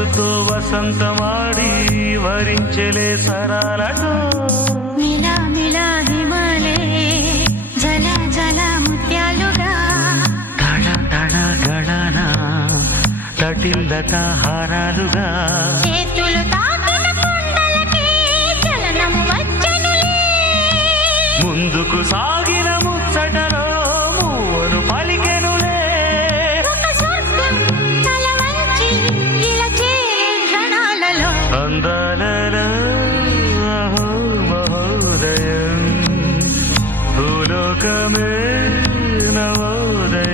వయసుతో వసంతమాడి వరించెలే సరాలతో మిలా మిలా హిమాలే జల జల ముత్యాలుగా తడ తడ గళన తటిల్లత హారాలుగా చేతులు తాకిన కొండలకి చలనము వచ్చెనులే ముందుకు సాగిన ముచ్చటలో మూవను పలికెనులే ఒక స్వర్గం తల వంచి ఇలా చేరే క్షణాలలో అందాలలో అహో మహోదయం భూలోకమే నవోదయం.